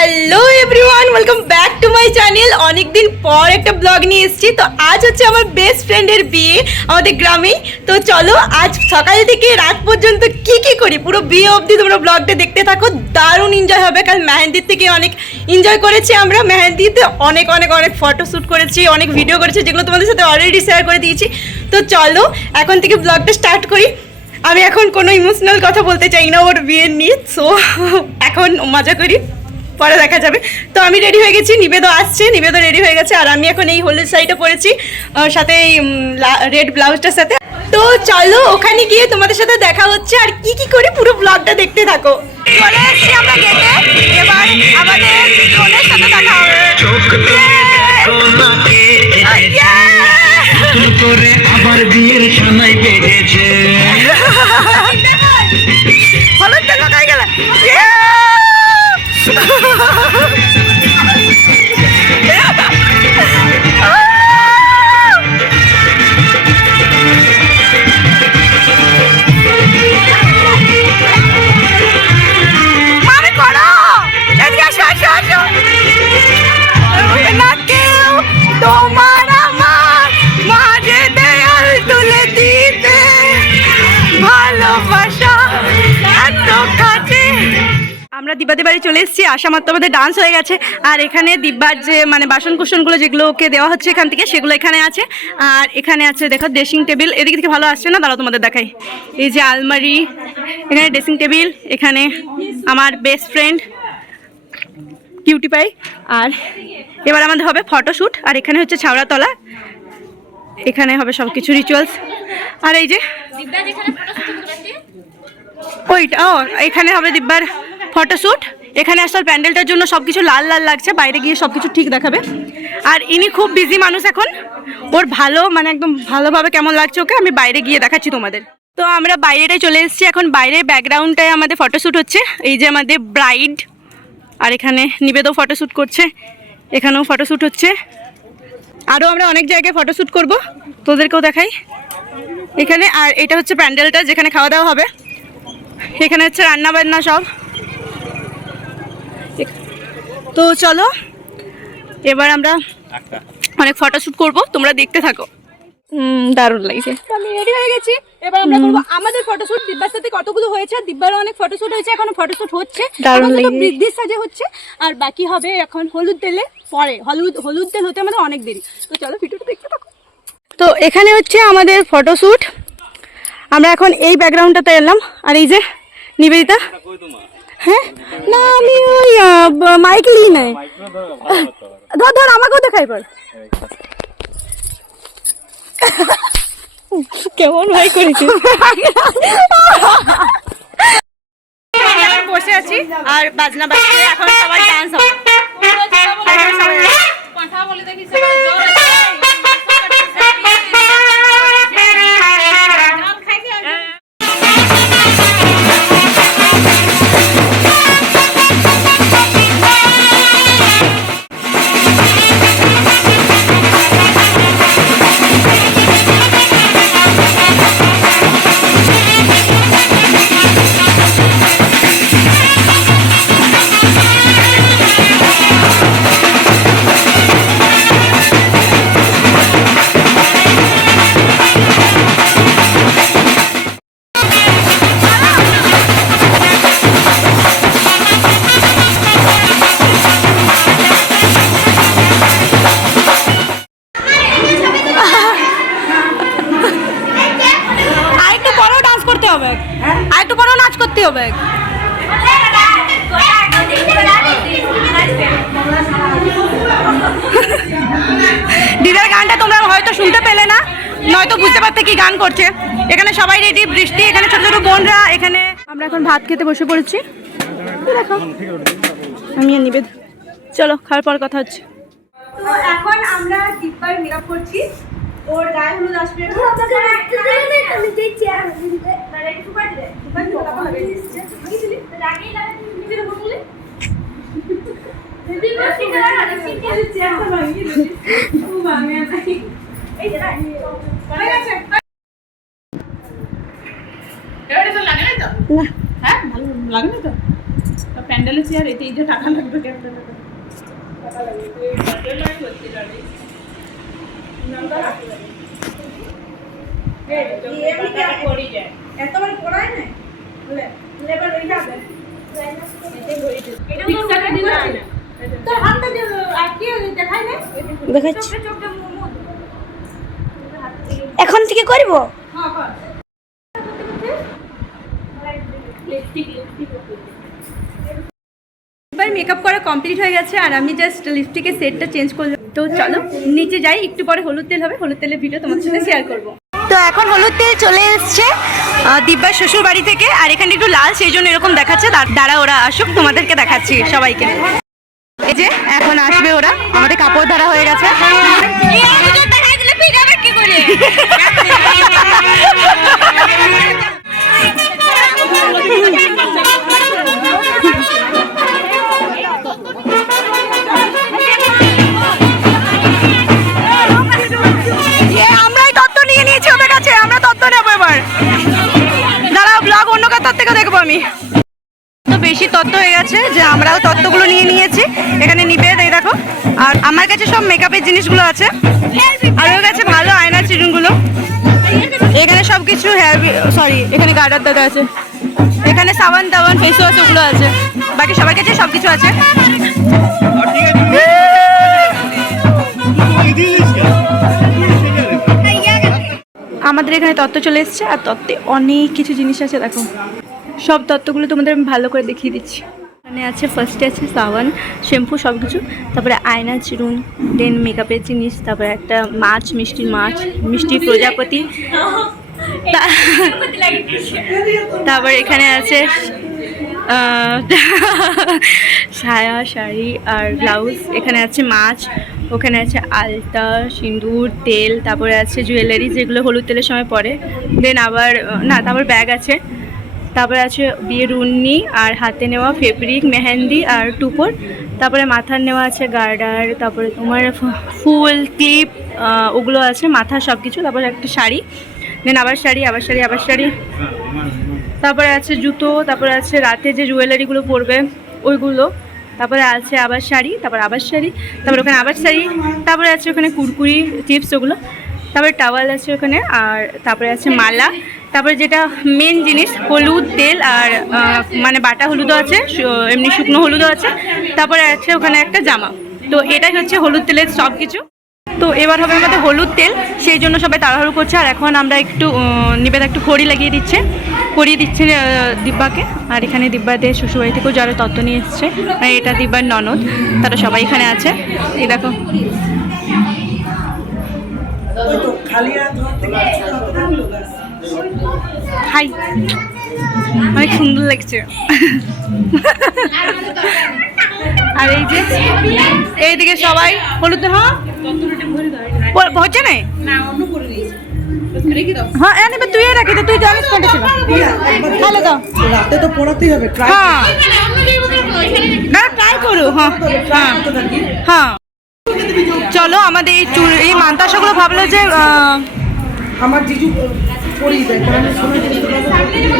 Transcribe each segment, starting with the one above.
Hello everyone, welcome back to my channel. অনেকদিন পর একটা ব্লগ নিয়ে এসেছি। তো আজ হচ্ছে আমার বেস্ট ফ্রেন্ডের বিয়ে আমাদের গ্রামেই। তো চলো আজ সকাল থেকে রাত পর্যন্ত কি কি করি পুরো বিয়ে অবধি তোমরা ব্লগটা দেখতে থাকো। দারুণ এনজয় হবে। কাল মেহেন্দির থেকে অনেক এনজয় করেছি আমরা। মেহেন্দিতে অনেক অনেক অনেক ফটো শ্যুট করেছি, অনেক ভিডিও করেছি, যেগুলো তোমাদের সাথে অলরেডি শেয়ার করে দিয়েছি। তো চলো এখন থেকে ব্লগটা স্টার্ট করি। আমি এখন কোনো ইমোশনাল কথা বলতে চাই না ওর বিয়ের নিয়ে। সো এখন মজা করি, পরে দেখা যাবে। তো আমি রেডি হয়ে গেছি, নিবেদও আসছে, নিবেদও রেডি হয়ে গেছে। আর আমি এখন এই হলুদ শাড়িটা পরেছি, সাথে এই রেড ব্লাউজটার সাথে। তো চলো ওখানে গিয়ে তোমাদের সাথে দেখা হচ্ছে আর কি কি করি পুরো ব্লগটা দেখতে থাকো। চলে এসছি আমরা গেটে, এবার আমাদের বোনের সাথে দেখা হবে। আবার বিয়ের সানাই বেজেছে হলুদ তেল মাখাই গেল। আমরা দিব্যাদের বাড়ি চলে এসেছি। আসা মাত্র আমাদের ডান্স হয়ে গেছে। আর এখানে দিব্যার যে মানে বাসন কুসনগুলো যেগুলো ওকে দেওয়া হচ্ছে এখান থেকে, সেগুলো এখানে আছে। আর এখানে আছে দেখো ড্রেসিং টেবিল। এদিক থেকে ভালো আসছে না, দাঁড়াও তোমাদের দেখাই। এই যে আলমারি, এখানে ড্রেসিং টেবিল, এখানে আমার বেস্ট ফ্রেন্ড কিউটি পাই। আর এবার আমাদের হবে ফটোশ্যুট। আর এখানে হচ্ছে ছাওড়াতলা, এখানে হবে সব কিছু রিচুয়ালস। আর এই যে ওইটা, ও এখানে হবে দিব্যার ফটোশ্যুট। এখানে আসলে প্যান্ডেলটার জন্য সব কিছু লাল লাল লাগছে, বাইরে গিয়ে সব কিছু ঠিক দেখাবে। আর ইনি খুব বিজি মানুষ এখন, ওর ভালো মানে একদম ভালোভাবে কেমন লাগছে ওকে আমি বাইরে গিয়ে দেখাচ্ছি তোমাদের। তো আমরা বাইরেটাই চলে এসেছি এখন। বাইরের ব্যাকগ্রাউন্ডটায় আমাদের ফটোশ্যুট হচ্ছে। এই যে আমাদের ব্রাইড, আর এখানে নিবেদও ফটোশ্যুট করছে, এখানেও ফটোশ্যুট হচ্ছে। আরও আমরা অনেক জায়গায় ফটোশ্যুট করব, তোদেরকেও দেখাই এখানে। আর এটা হচ্ছে প্যান্ডেলটা যেখানে খাওয়া দাওয়া হবে। এখানে হচ্ছে রান্না বান্না সব। তো চলো এবার আমরা অনেক ফটোশ্যুট করব, তোমরা দেখতে থাকো। দারুণ লাগছে। আমি রেডি হয়ে গেছি, এবার আমরা করব আমাদের ফটোশ্যুট। দিব্যার সাথে কতগুলো হয়েছে, দিব্যারও অনেক ফটোশ্যুট হয়েছে, এখনো ফটোশ্যুট হচ্ছে। বৃদ্ধির সাজে হচ্ছে, আর বাকি হবে এখন হলুদ তেলে পরে। হলুদ তেল হতে আমাদের অনেক দেরি। তো চলো ভিডিওটা দেখতে থাকো। তো এখানে হচ্ছে আমাদের ফটোশ্যুট। আমরা এখন এই ব্যাকগ্রাউন্ডটাতে এলাম। আর এই যে নিবেদিতা, হ্যাঁ না আমি ওই মাইক নিই নাই, ধর ধর আমাকেও দেখাই পর। কেমন ভাই করেছি। বসে আছি আর বাজনা বাজছে, এখন সবাই ডান্স হবে। আর একটু বড় নাচ করতে হবে। দিদার গানটা তোমরা হয়তো শুনতে পেলে না, নয়তো বুঝতে পারতে কি গান করছে। এখানে সবাই রেডি, বৃষ্টি, এখানে ছোট ছোট বোনরা। এখানে আমরা এখন ভাত খেতে বসে পড়েছি। দেখো আমি আর নিবেদ, চলো খাওয়ার পর কথা হচ্ছে। এখন আমরা দিব্যার মেকআপ করছি, ওর গায়ে হলুদ আসবে। প্যান্ডেলের চেয়ার এতে এই যে টাকা লাগবে কেন টাকা লাগবে তো এই প্যান্ডেল করতে যাবে নামটা রাখতে যাবে টাকা পড়ে যায় এতবার পড়ায় না লেবার হয়ে যাবে তোর হাতটা আটকে দেখাই না দেখাচ্ছি এখন থেকে করব হ্যাঁ কর লিপস্টিক এবার মেকআপ করা কমপ্লিট হয়ে গেছে আর আমি জাস্ট লিপস্টিকের সেটটা চেঞ্জ করলাম। তো চলো নিচে যাই, একটু পরে হলুদ তেল হবে, হলুদ তেলের ভিডিও তোমার সাথে শেয়ার করব। তো এখন হলুদ তেল চলে এসছে দিব্যার শ্বশুর বাড়ি থেকে, আর এখানে একটু লাল সেই জন্য এরকম দেখাচ্ছে। দাঁড়া ওরা আসুক, তোমাদেরকে দেখাচ্ছি সবাইকে। এই যে এখন আসবে ওরা, আমাদের কাপড় ধরা হয়ে গেছে। আমরাই তত্ত্ব নিয়ে নিয়েছি ওদের কাছে, আমরা তত্ত্ব নেবো এবার। দাঁড়াও, ব্লগ অন্য কার থেকে দেখবো আমি। তো বেশি তত্ত্ব হয়ে গেছে যে আমরাও তত্ত্বগুলো নিয়ে নিয়েছি। এখানে নিবে এই দেখো, আর আমার কাছে সব মেকআপের জিনিসগুলো আছে, আর ওর কাছে ভালো আয়নার চিরুনগুলো। এখানে সব কিছু এখানে গার্ডার দাদা আছে, এখানে সাবান টাবান ফেস ওয়াশ ওগুলো আছে, বাকি সবার কাছে সব কিছু আছে। আমাদের এখানে তত্ত্ব চলে এসছে, আর তত্ত্বে অনেক কিছু জিনিস আছে। দেখো সব তত্ত্বগুলো তোমাদের আমি ভালো করে দেখিয়ে দিচ্ছি। এখানে আছে ফার্স্টে আছে সাবান, শ্যাম্পু সব কিছু, তারপরে আয়না চিরুন, দেন মেকআপের জিনিস, তারপরে একটা মাছ, মিষ্টি প্রজাপতি, তারপর এখানে আছে সায়া, শাড়ি আর ব্লাউজ। এখানে আছে মাছ, ওখানে আছে আলতা, সিঁদুর, তেল, তারপরে আছে জুয়েলারি যেগুলো হলুদ তেলের সময় পরে। দেন আবার তারপর ব্যাগ আছে, তারপরে আছে বিয়ের উন্নি আর হাতে নেওয়া ফেব্রিক, মেহেন্দি আর টুপর। তারপরে মাথার নেওয়া আছে গার্ডার, তারপরে তোমার ফুল, ক্লিপ ওগুলো আছে, মাথা সব কিছু। তারপরে একটা শাড়ি, দেন আবার শাড়ি। তারপরে আছে জুতো, তারপরে আছে রাতে যে জুয়েলারিগুলো পরবে ওইগুলো। তারপরে আছে আবার শাড়ি, তারপরে ওখানে আবার শাড়ি। তারপরে আছে ওখানে কুরকুরি, চিপস ওগুলো। তারপরে টাওয়াল আছে ওখানে, আর তারপরে আছে মালা। তারপরে যেটা মেন জিনিস হলুদ তেল, আর মানে বাটা হলুদও আছে, এমনি শুকনো হলুদও আছে। তারপরে আছে ওখানে একটা জামা। তো এটাই হচ্ছে হলুদ তেলের সব কিছু। তো এবার হবে আমাদের হলুদ তেল, সেই জন্য সবাই তাড়াহুড়ো করছে। আর এখন আমরা একটু নিবেদা একটু খড়ি করিয়ে দিচ্ছে দিব্যাকে। আর এখানে দিব্যাদের শ্বশুরবাড়ি থেকেও যারা তত্ত্ব নিয়ে এসছে, মানে এটা দিব্যার ননদ, তারা সবাই এখানে আছে। এই দেখো হাই, অনেক সুন্দর লাগছে। আর এই যে এইদিকে সবাই হলুদ হচ্ছে না, হ্যাঁ এনে তুই রাখি তো, তুই জানিস কোনটা ছিল তাহলে তো রাতে তো পড়াতেই হবে, হ্যাঁ না ট্রাই করো। হ্যাঁ চলো, আমাদের এই মান্তাসাগুলো ভাবলো যে আমার জিজু পড়িয়ে দেয়,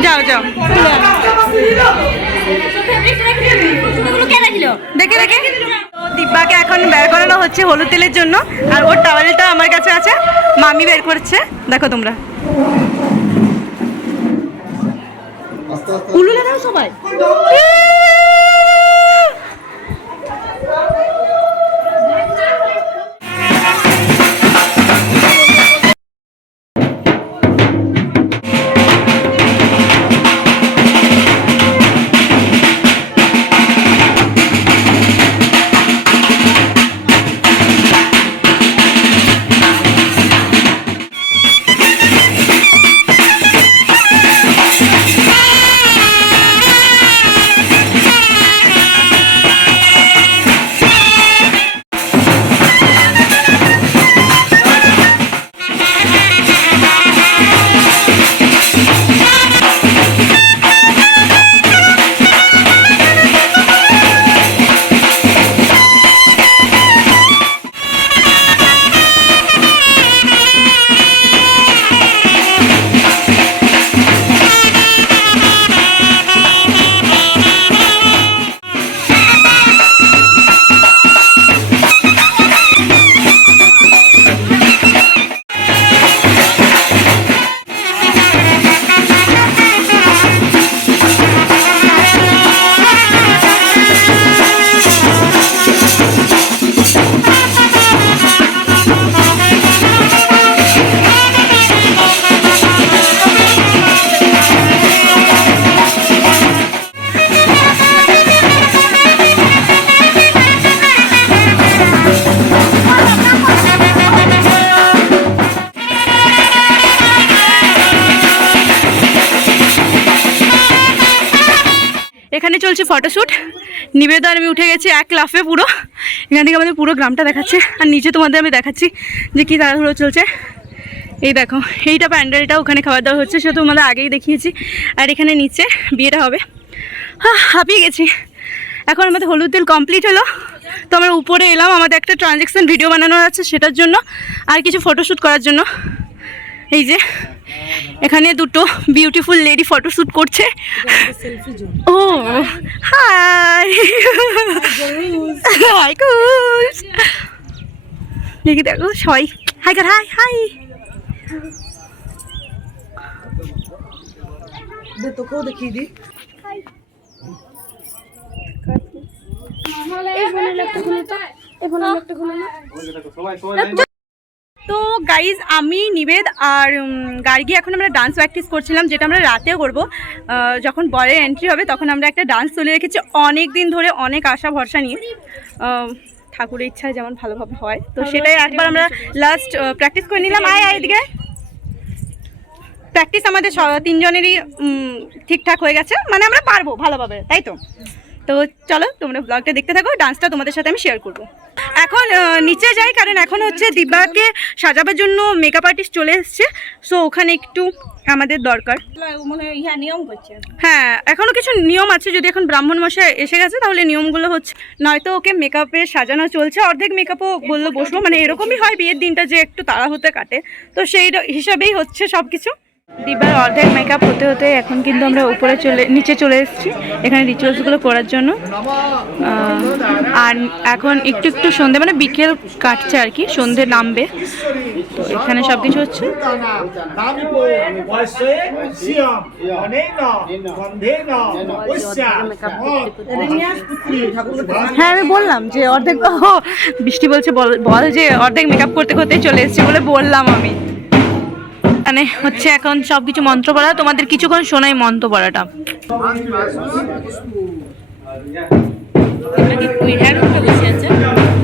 যাও দেখে তো দিব্যাকে এখন বের করানো হচ্ছে হলুদ তেলের জন্য। আর ওর টাওয়েলটা আমার কাছে আছে, মামি বের করছে, দেখো তোমরা। উলুলে দাও সবাই। চলছে ফটোশ্যুট। নিবেদন আর আমি উঠে গেছি এক লাফে পুরো। এখান থেকে আমাদের পুরো গ্রামটা দেখাচ্ছে, আর নিচে তোমাদের আমি দেখাচ্ছি যে কী তাড়াহুড়ো চলছে। এই দেখো, এইটা প্যান্ডেলটা, ওখানে খাবার দাবার হচ্ছে, সে তোমাদের আগেই দেখিয়েছি। আর এখানে নিচে বিয়েটা হবে। হাঁপিয়ে গেছি। এখন আমাদের হলুদ তেল কমপ্লিট হলো, তো আমরা উপরে এলাম আমাদের একটা ট্রানজ্যাকশন ভিডিও বানানোর আছে সেটার জন্য, আর কিছু ফটোশ্যুট করার জন্য। এই যে এখানে দুটো বিউটিফুল লেডি ফটোশ্যুট করছে। ও হাই হাই কুশ, দেখি দেখো সবাই হাই কর, হাই হাই। তোকেও দেখিয়ে দিই। তো গাইজ, আমি নিবেদ আর গার্গী এখন আমরা ডান্স প্র্যাকটিস করছিলাম, যেটা আমরা রাতেও করবো। যখন বরের এন্ট্রি হবে তখন আমরা একটা ডান্স তুলে রেখেছি অনেক দিন ধরে, অনেক আশা ভরসা নিয়ে। ঠাকুরের ইচ্ছায় যেমন ভালোভাবে হয়, তো সেটাই একবার আমরা লাস্ট প্র্যাকটিস করে নিলাম। আয় আয় এদিকে। প্র্যাকটিস আমাদের তিনজনেরই ঠিকঠাক হয়ে গেছে, মানে আমরা পারবো ভালোভাবে, তাই তো? তো চলো তোমরা ব্লগটা দেখতে থাকো, ডান্সটা তোমাদের সাথে আমি শেয়ার করবো। এখন নিচে যাই, কারণ এখন হচ্ছে দিব্যাকে সাজাবার জন্য মেকআপ আর্টিস্ট চলে এসছে, সো ওখানে একটু আমাদের দরকার। মানে ইহা নিয়ম করছে। হ্যাঁ, এখনও কিছু নিয়ম আছে, যদি এখন ব্রাহ্মণ মশাই এসে গেছে তাহলে নিয়মগুলো হচ্ছে, নয়তো ওকে মেকআপে সাজানো চলছে। অর্ধেক মেকআপও বললো বসবো, মানে এরকমই হয় বিয়ের দিনটা যে একটু তাড়া হতে কাটে, তো সেই হিসাবেই হচ্ছে সব কিছু। দিবার অর্ধেক মেকআপ হতে হতে এখন কিন্তু আমরা নিচে চলে এসেছি এখানে রিচুয়ালসগুলো করার জন্য। আর এখন একটু একটু সন্ধে, মানে বিকেল কাটছে আর কি, সন্ধে নামবে, তো এখানে সব কিছু হচ্ছে। হ্যাঁ, আমি বললাম যে অর্ধেক, বৃষ্টি বলছে বল যে অর্ধেক মেকআপ করতে করতে চলে এসেছে বলে বললাম আমি। মানে হচ্ছে এখন সব কিছু মন্ত্র পড়া, তোমাদের কিছুক্ষণ শোনাই মন্ত্র পড়াটা।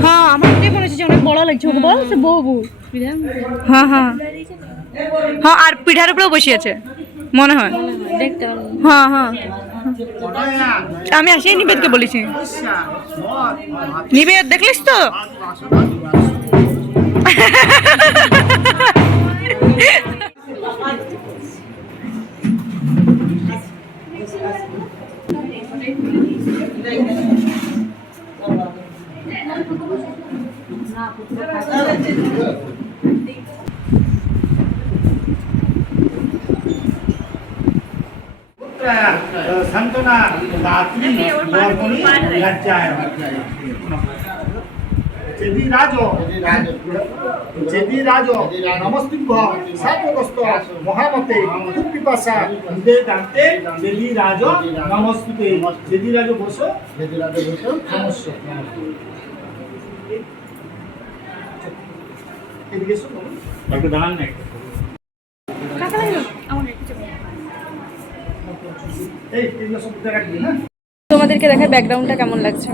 হ্যাঁ, আমার ওটাই মনে হচ্ছে যে অনেক বড় লাগছে, ওকে বল সে বউ। হ্যাঁ হ্যাঁ হ্যাঁ, আর পিঠার উপরেও বসে আছে মনে হয়। হ্যাঁ হ্যাঁ, আমি আসি নিবেদকে বলেছি। নিবেদ দেখলিস তো? संतना दात्री बर्मणि लज्जाय चेदी राजो नमस्तिभ्यं सात्वतस्थ महामते कुपिपासा निदेदान्ते चेदी राजो नमस्ते। चेदी राजो बसो नमस्ते। এদিকে এসো, একটু দাঁড়ান না। তোমাদেরকে দেখায় ব্যাকগ্রাউন্ডটা কেমন লাগছে।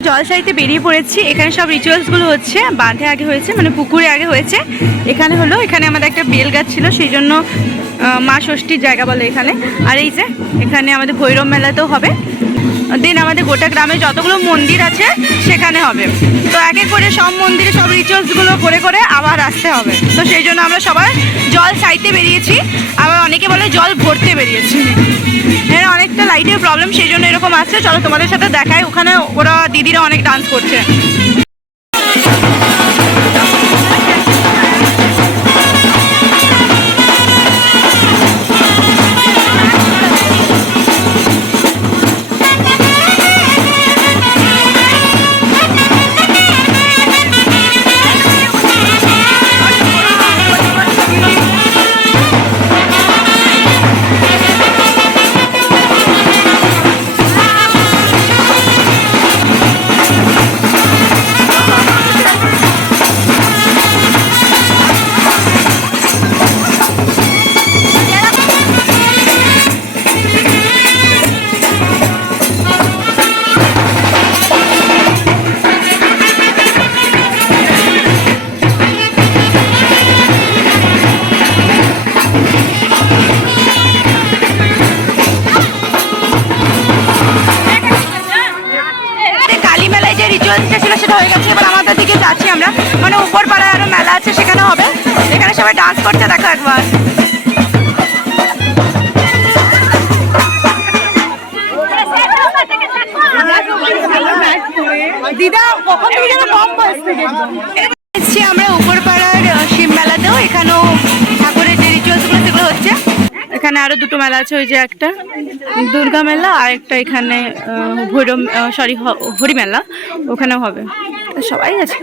জলসাইতে বেরিয়ে পড়েছি, এখানে সব রিচুয়ালসগুলো হচ্ছে। বাঁধে আগে হয়েছে, মানে পুকুরে আগে হয়েছে। এখানে হলো, এখানে আমাদের একটা বেল গাছ ছিল, সেই জন্য মা ষষ্ঠীর জায়গা বলে এখানে। আর এই যে এখানে আমাদের ভৈরব মেলাতেও হবে। দেন আমাদের গোটা গ্রামে যতগুলো মন্দির আছে সেখানে হবে, তো এক এক করে সব মন্দিরে সব রিচুয়ালসগুলো করে করে আবার আসতে হবে। তো সেই জন্য আমরা সবাই জল সাইতে বেরিয়েছি, আবার অনেকে বলে জল ভরতে বেরিয়েছি। হ্যাঁ, অনেকটা লাইটের প্রবলেম, সেই জন্য এরকম আসছে। চলো তোমাদের সাথে দেখায়, ওখানে ওরা দিদিরা অনেক ডান্স করছে। যেটা ছিল সেটা হয়ে গেছে, এবার আমাদের দিকে যাচ্ছি আমরা, মানে উপর পাড়ায় আরো মেলা আছে সেখানে হবে, এখানে সবাই ডান্স করছে দেখো একবার। দিদা কখন থেকে যেন কম বয়স থেকে এসছি আমরা উপর পাড়ার শিব মেলাতেও, এখানেও ঠাকুরের যে রিচুয়ালসগুলো সেগুলো হচ্ছে। এখানে আরো দুটো মেলা আছে, ওই যে একটা দুর্গা মেলা আর একটা এখানে হরি মেলা, ওখানেও হবে, সবাই আছে।